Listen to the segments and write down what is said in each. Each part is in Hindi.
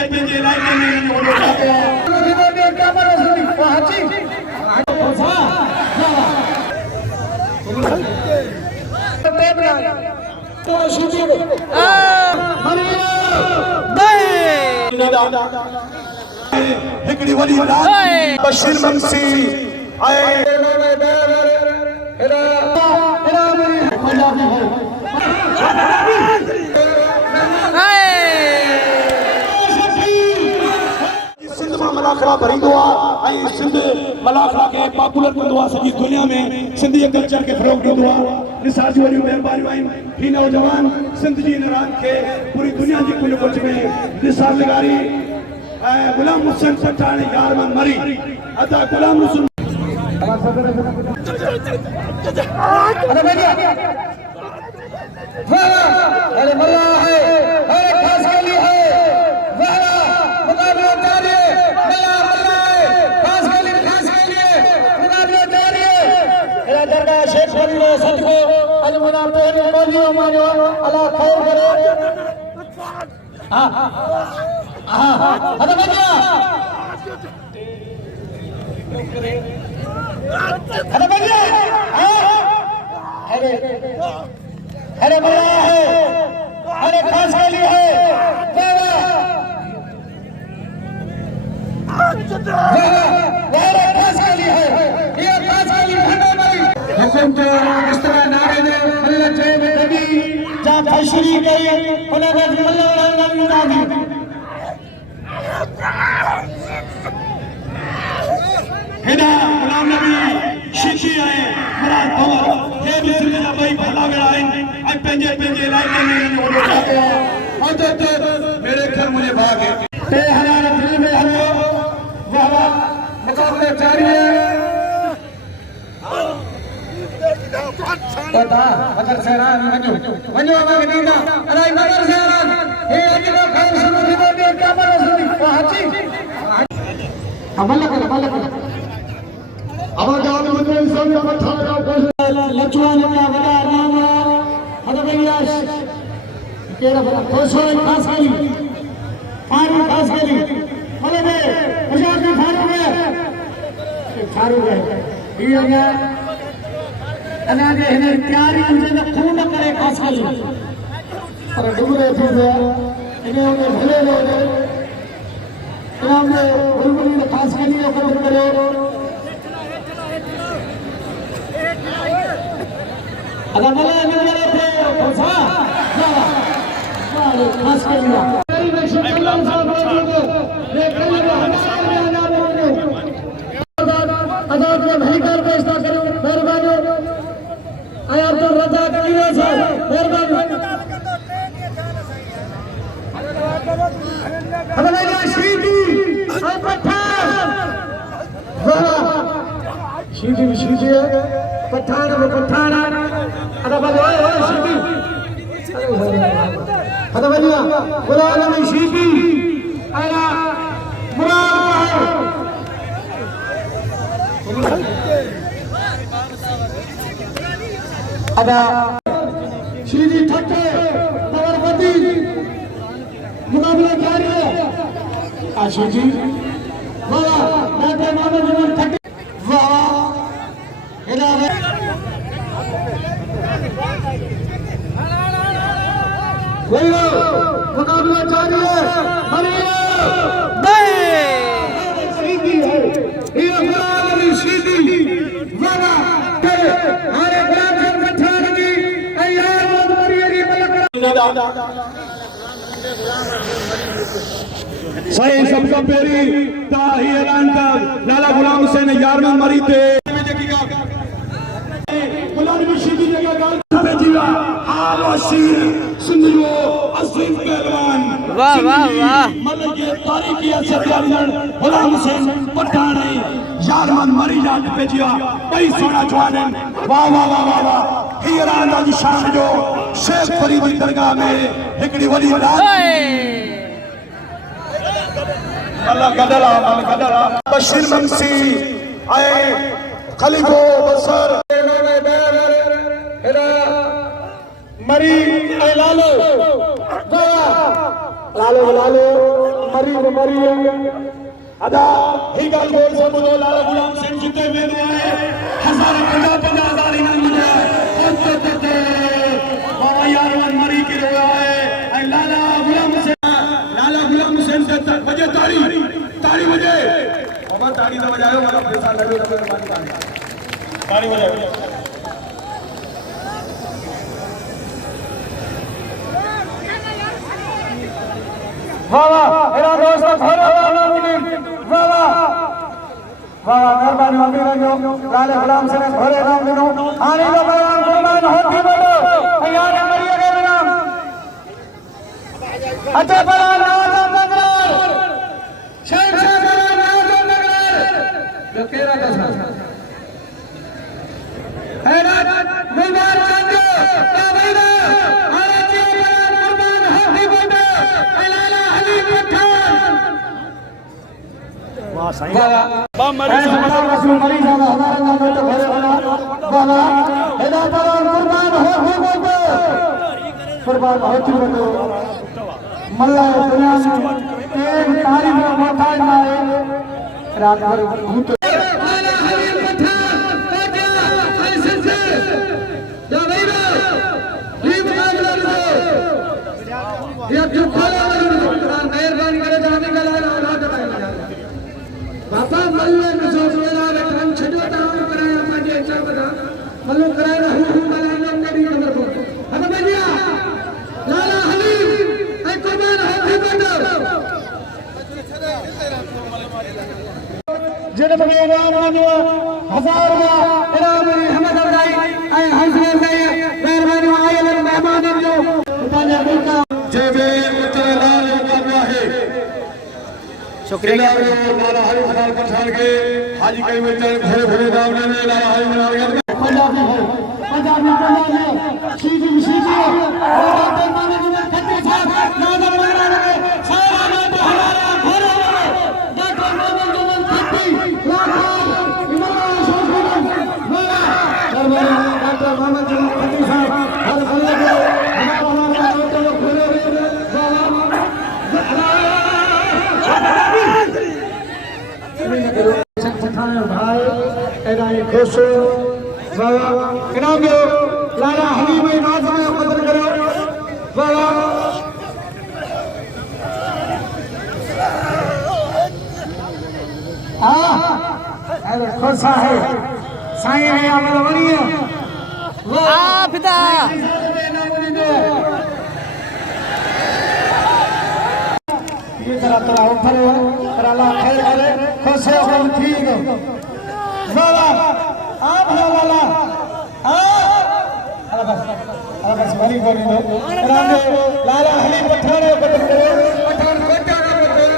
पंहिंजे पंहिंजे इलाइक़े में वॾो कयो हिकिड़ी वॾी बशीर मंसी सिंध मां मलाखड़ा भरींदो आहे ऐं सिंध मलाखड़ा खे पॉपुलर कंदो आहे सॼी दुनिया में सिंधी कल्चर खे फ़रोग़ ॾींदो आहे। निसार जूं वॾियूं महिरबानियूं आहिनि। ही नौजवान सिंध जी इन रांदि खे पूरी दुनिया जी कुझु कुझु में निसार लगारी गुलाम हुसैन पठान यारमन मरी अदा गुलाम हुसैन अरे मल्ला है अरे खास गली है वाला मुकाबला जारी है मल्ला मल्ला है खास गली मुकाबला जारी है एला दरगाह शेख वली ने सदको अज मुना पे बोलियो मानो अल्लाह खैर करे हां अरे भैया अरे भैया अरे मल्ला है अरे खास गली है खास गली है ये खास गली हुकुम जो इस तरह नारे दे मल्ला जे में कभी जा फैसली गई उन्हें बस मल्ला नादी हेदा गुलाम नबी शिशी है मुराद भवर ये भी सिंध जा भाई भला वेला आहिनि ऐं पंहिंजे पंहिंजे इलाइक़े में वॾो कयो मेरे घर मुझे भाग है ते हरारत दिल में हलो वाह वाह मुकाबला जारी है पता अगर सहरान वञो वञो अमां नींदा अलाई मगर सहरान हे अॼु खां शुरू थी वञे क्या पर सुनी हाजी अमल कर अब जान मुझे सब मठा का लचवान का बड़ा नाम अरे भैया केड़ा बड़ा खोसो खास गली फारू खास गली बोले बे मुजाहिद फारू है ये ना अना जे हिने तैयारी हुजे न खून करे खास गली पर डुबरे थी गया इने भले लोग इनाम में बुलबुली खास गली को कम करे अगर मल्ला नंबर पे खोसा वाह खास गली में शुक्रिया साहब देखने में हमारे नाम बोलो आजाद में भीकर पेशा करो मेहरबानी आया तो रजा कलिया से मेहरबानी हमारे शीदी और पठान वाह शीदी है पठान अरे बोलो शीदी अरे बोलिया गुलाम नबी शीदी आया मुराद अदा शीदी ठट्टे नवरवती मुकाबला जारी है आशीष जी वाह डॉक्टर मोहम्मद जमील ठट्टे वाह मुकाबला जारी है सीधी है ये गुलाम सीधी वाला हमारे गुलाम पठान की यार बहुत बड़ी सही सबका पेरी ताही ऐलान कर लाला गुलाम हुसैन यारमन मरी थे गुलाम नबी सीधी जगह गाल पे जीवा हालो शीर सुंदरो अजीम पहलवान वाह वाह वाह मतलब ये तारीखी असर यार गुलाम हुसैन पठान यारमन मरी जान पे जीवा कई सोना जवान वाह वाह वाह वाह वाह हीरान जी शान जो शेख फरीद की दरगाह में एकड़ी वडी रात अल्लाह गदला बशीर मंसी आए खलीफो बसर मरी लालो लालो मरी अदा ही गल बोल सब दो लाला गुलाम सिंह जिते हुए है हजार 50,000 इनाम मिला बाबा यार मरी की रोया है लाला गुलाम हुसैन से बजे ताड़ी बजे बाबा ताड़ी तो बजाओ वाला पैसा लगे ताड़ी बजाओ वाह मेरा दोस्त घोड़े वाला वाह वाह मेहरबानी अमीर लाले गुलाम से घोड़े नाम दिनो आने का बयान कुर्बान होती बोलो यार मरिए के नाम अच्छा बड़ा नाज़ नगर शेख से बड़ा नाज़ नगर जो केरा का हैरान गुलबार चंदो काबीना आने की बयान कुर्बान होती बोलो लाला अली पठान वाह सही वाह मरी जाना हमारे नाम में तो घरे बना बाबा हेदा बयान कुर्बान होती बोलो मल्ला दुनिया में एक तारीफ में मोहताज ना है रात भर भूत लाला अली पठान काटिया ऐसे से या भाई लीव मांगला या जो खोला मेहरबानी करे जाने का लाला औलाद बाबा मल्ले में जो मेरा रकम छजो ताऊ कराया माजे अच्छा बता मल्लो कराया हूं वाला नाम कभी नंबर को अब बनिया लाला अली ऐ कुर्बान होती बेटा जिन बगे इनाम मानो 1000 इनाम रहमत अल्लाह ऐ हंसने से मेहरबानी आयल मेहमान जो उताने मुल्का जेबे उतरे लाल करना है शुक्रिया लाला हरी खलाल पठान के हाजी कई में भरे भरे दाम ने लाला हरी खलाल पंजाबी सीधी और माने ने खत्ते साहब नाज़र मेरा लगे सारा ना तो हमारा घर डॉक्टर मोहम्मद जमान खत्ती लाखों इमाम सोचन मेरा दरबार डॉक्टर मोहम्मद जमान खत्ती साहब हर बल्ले के हमारा डॉक्टर घरे भाई एदाई खुश इनाम लाला हलीम नाज़ में कदर करो वाला अरे खुश है साईं ने अमल वणी वाह पिता ये तरह उठल कराला खैर करे खुश है सब ठीक है वाला आप वाला बस मरी गोली लो लाला हली पठान बदल करो पठान कोटा का बदल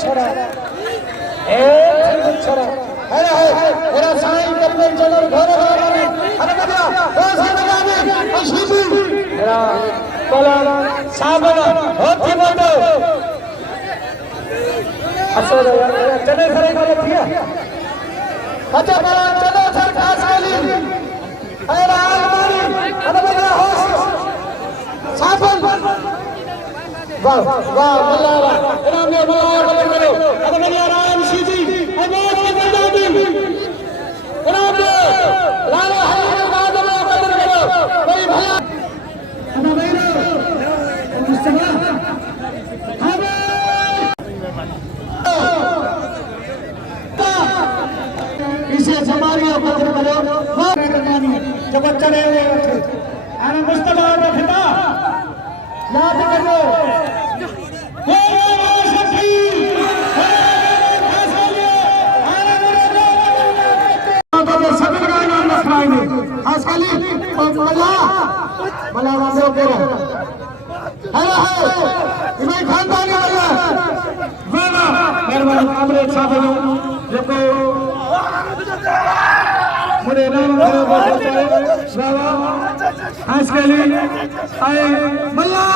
छोड़ा छोड़ा मेरा साईं कपड़े चलर घर अरे बजा ओ सामने अशीबी मेरा बोला साबन होती बंदो असर चले सरे का किया अच्छा बड़ा चलो सर खास वाली अरे आलमारी अरे बजा होश साबन वाह वाह मल्ला इनाम में मल्ला कदर करो अरे बजा राम सीधी आवाज के पंजाबी इनाम लाला हरी नाज़ में कदर करो भाई भैया अरे भाई मुस्तफा इसे जमारिया कदर करो जब चले हुए अरे मुस्तफा रखता याद करो मला वाजव करो हेलो इमाम खानदानी वाला वाला मेहरबानी कामरेड साहब जो मुझे नाम करो वाला खास के लिए आए मल्ला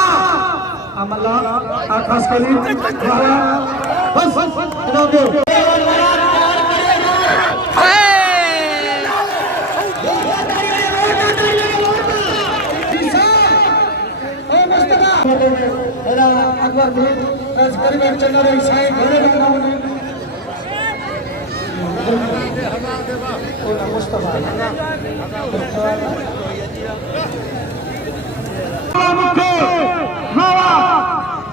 मल्ला खास के लिए वाला बस इनाम दो करेंगे मेरा अकबर भी करीब चल रहे साई घरे लगा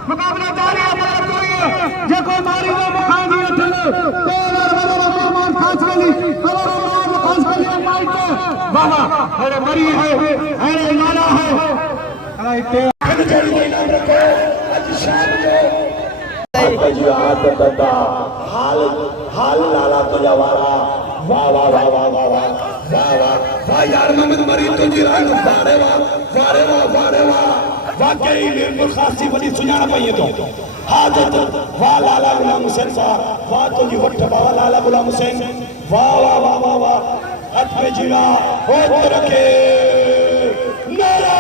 मुकाबला जारी है जे कोई मारी वो मुखान दिए खास वाली माइक बाबा अरे मरी है अरे नाना है नाम रखो आज शाम को जी हाथ दादा हाल हाल लाला तुझा वाला वाह वाह वाह वाह वाह वाह वाह वाह यार मोहम्मद मरी तुझी रंग वारे वाह वारे वाह वारे वाह वाकई निर्मल खासी बड़ी सुजाना पाइए तो हाजत वाह लाला गुलाम हुसैन साहब वाह तुझी वट वाह लाला गुलाम हुसैन वाह वाह वाह वाह वाह हाथ में जीरा होते रखे नारा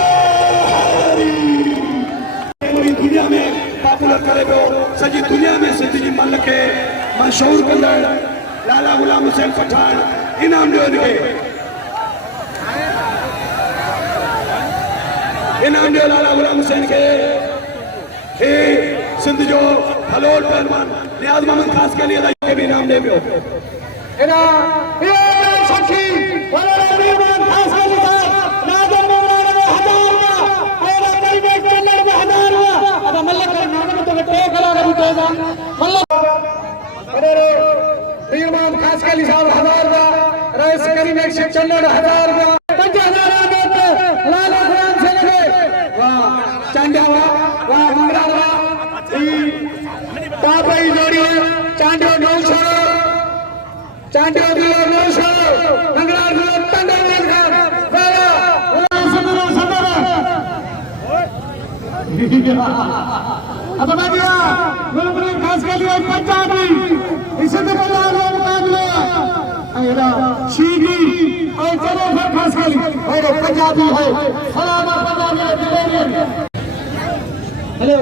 हरी पूरी दुनिया में पॉपुलर करे पियो सजी दुनिया में सिंध जी मल खे मशहूर कंदड़ लाला गुलाम हुसैन पठान इनाम ॾियो हिनखे इनाम ॾियो लाला गुलाम हुसैन खे हे सिंध जो हलोल पहलवान नियाज़ मोहम्मद खास के लिए के भी इनाम दे पियो इना ये साथी वाला मेहमान खास के लिए नाज़र मौलाना में 1000 और करीब चलने में 1000 अब मल्लक नाम में तो टे कला करी तेजा मल्लक अरे मेहमान खास के लिए साहब 1000 रईस करीब एक से चलने 1000 5000 लाला गुलाम से लगे वाह चांडिया वाह मंगरा वाह ई पापई जोड़ी चांडियो नौ छोड़ो चांडियो दियो नौ छोड़ो मंगरा दियो टंडा लेकर वाह सदरा सदरा अब मैं दिया गुलबरी खास के लिए पंजाबी इसे तो बता लो मुकाबले अरे शीगी और चलो फिर खास के लिए और पंजाबी है सलाम पंजाबी हेलो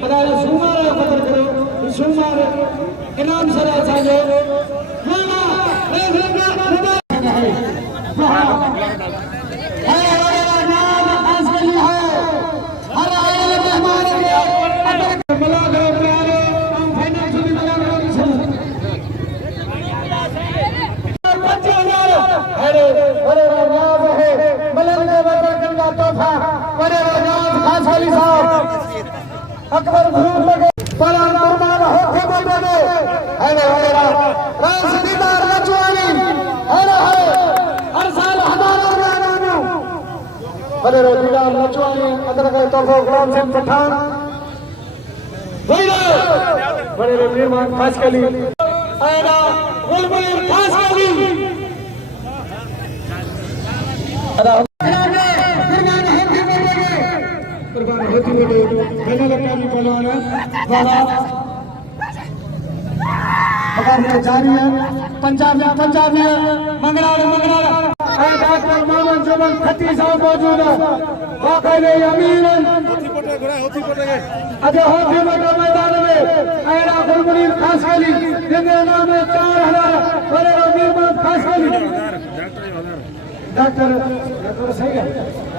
पधारो सुमार पत्र करो सुमार इनाम सरा साजो मामा ए खुदा है नाम खास के लिए है हर आए मेहमान के मिला करो प्यारे हम फाइनल से मिला करो 50,000 अरे अरे नाम है मलंग बदल का तोहफा अरे नाम खास वाली साहब अकबर भूल लगे पलान कुर्बान होके बोले अरे अरे रास दीदार नचवानी अरे हर साल हमारा नाम अरे दीदार नचवानी अदर के तोहफा गुलाम सिंह पठान बड़े मेहमान खास के लिए अरे बुलबुल खास के लिए होती हुई मैंने लगता नहीं पहलवान जारी है पंजाब है मंगला डॉक्टर मोहम्मद जुमन खत्ती साहब मौजूद है वाकई अमीर अजय होती मैदान में आयरा गुलबरी खास वाली जिनके नाम में 4000 बड़े अमीर खास वाली डॉक्टर सही है